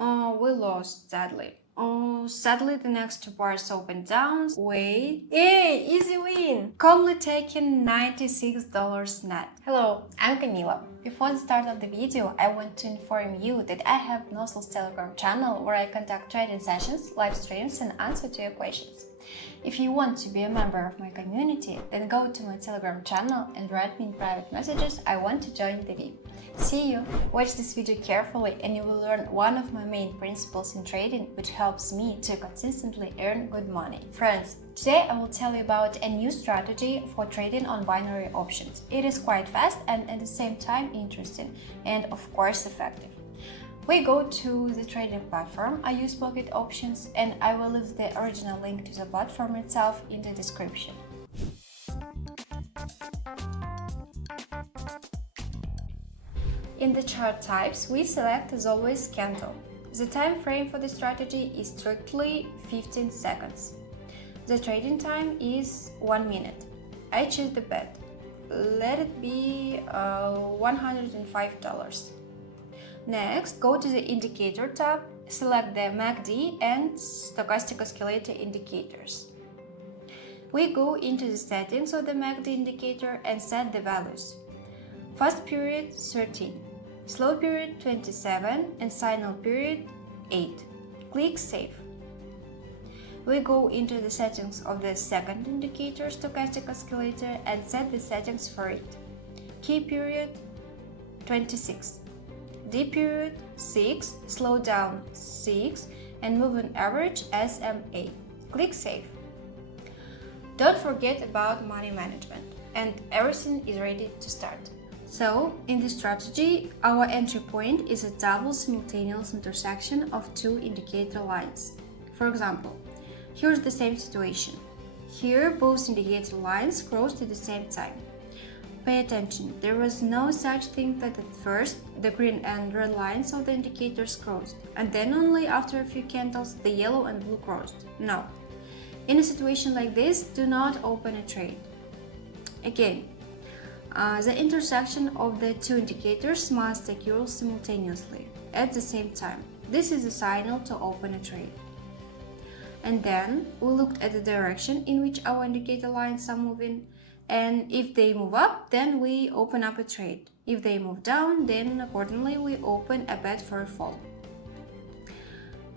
We lost, sadly. Sadly, the next two bars opened down. Wait. Yay! Easy win! Calmly taking $96 net. Hello, I'm Camila. Before the start of the video, I want to inform you that I have Nozzle's Telegram channel where I conduct trading sessions, live streams, and answer to your questions. If you want to be a member of my community, then go to my Telegram channel and write me in private messages I want to join the VIP. See you! Watch this video carefully and you will learn one of my main principles in trading which helps me to consistently earn good money. Friends, today I will tell you about a new strategy for trading on binary options. It is quite fast and at the same time interesting and of course effective. We go to the trading platform. I use Pocket Options and I will leave the original link to the platform itself in the description. In the chart types, we select as always candle. The time frame for the strategy is strictly 15 seconds. The trading time is 1 minute. I choose the bet. Let it be $105. Next, go to the Indicator tab, select the MACD and Stochastic Oscillator indicators. We go into the settings of the MACD indicator and set the values. Fast period 13, slow period 27 and signal period 8. Click Save. We go into the settings of the second indicator, Stochastic Oscillator, and set the settings for it. Key period 26. D period 6, slow down 6, and moving average SMA. Click Save. Don't forget about money management, and everything is ready to start. So, in this strategy, our entry point is a double simultaneous intersection of two indicator lines. For example, here's the same situation. Here, both indicator lines crossed at the same time. Pay attention, there was no such thing that at first the green and red lines of the indicators crossed, and then only after a few candles the yellow and blue crossed. No. In a situation like this, do not open a trade. Again, the intersection of the two indicators must occur simultaneously, at the same time. This is a signal to open a trade. And then, we looked at the direction in which our indicator lines are moving, and if they move up, then we open up a trade. If they move down, then accordingly we open a bet for a fall.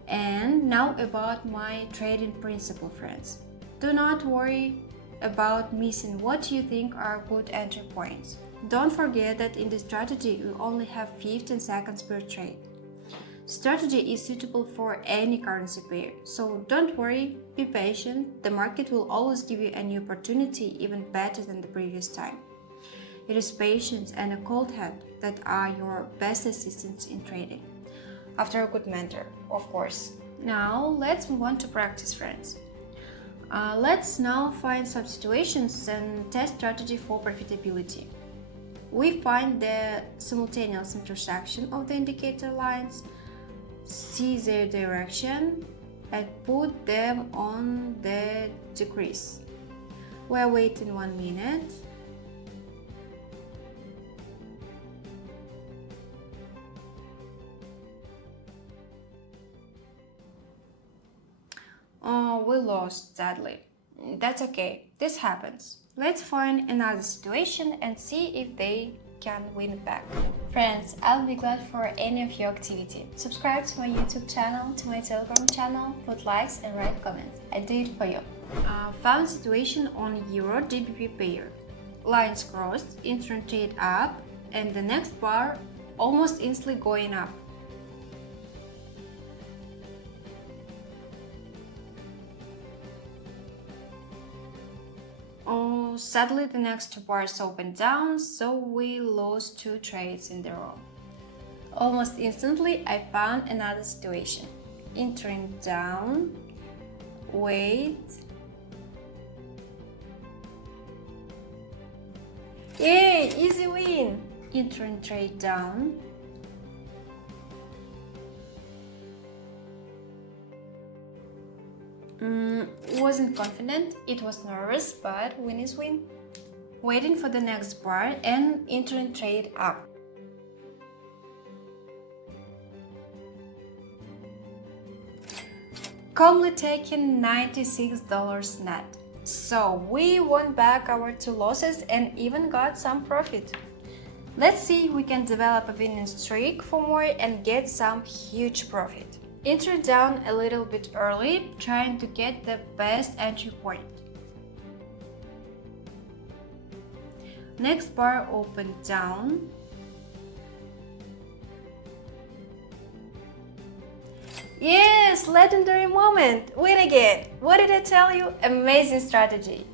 And now about my trading principle, friends. Do not worry about missing what you think are good entry points. Don't forget that in this strategy we only have 15 seconds per trade. Strategy is suitable for any currency pair, so don't worry, be patient, the market will always give you a new opportunity even better than the previous time. It is patience and a cold head that are your best assistants in trading. After a good mentor, of course. Now let's move on to practice, friends. Let's now find some situations and test strategy for profitability. We find the simultaneous intersection of the indicator lines, see their direction, and put them on the decrease. We're waiting 1 minute. We lost, sadly. That's okay, this happens. Let's find another situation and see if they can win back. Friends, I'll be glad for any of your activity. Subscribe to my YouTube channel, to my Telegram channel, put likes and write comments. I do it for you. Found situation on Euro GBP pair. Lines crossed, interim trade up, and the next bar almost instantly going up. Sadly, the next two bars opened down, so we lost 2 trades in the row. Almost instantly, I found another situation. Entering down, wait. Yay! Easy win! Entering trade down. Wasn't confident, it was nervous, but win is win. Waiting for the next bar and entering trade up. calmly taking $96 net. So we won back our 2 losses and even got some profit. Let's see if we can develop a winning streak for more and get some huge profit. Enter down a little bit early, trying to get the best entry point. Next bar open down. Yes, legendary moment! Win again! What did I tell you? Amazing strategy!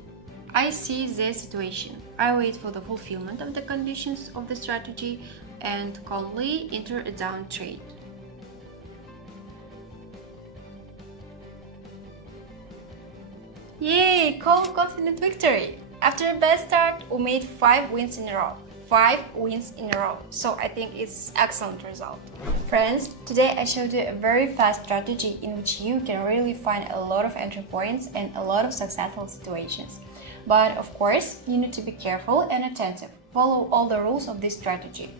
I see the situation. I wait for the fulfillment of the conditions of the strategy and calmly enter a down trade. Yay! Calm, confident victory! After a bad start, we made 5 wins in a row. 5 wins in a row. So I think it's excellent result. Friends, today I showed you a very fast strategy in which you can really find a lot of entry points and a lot of successful situations. But of course, you need to be careful and attentive. Follow all the rules of this strategy.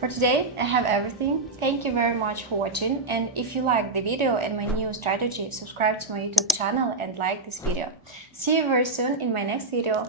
For today, I have everything. Thank you very much for watching, and if you like the video and my new strategy, subscribe to my YouTube channel and like this video. See you very soon in my next video.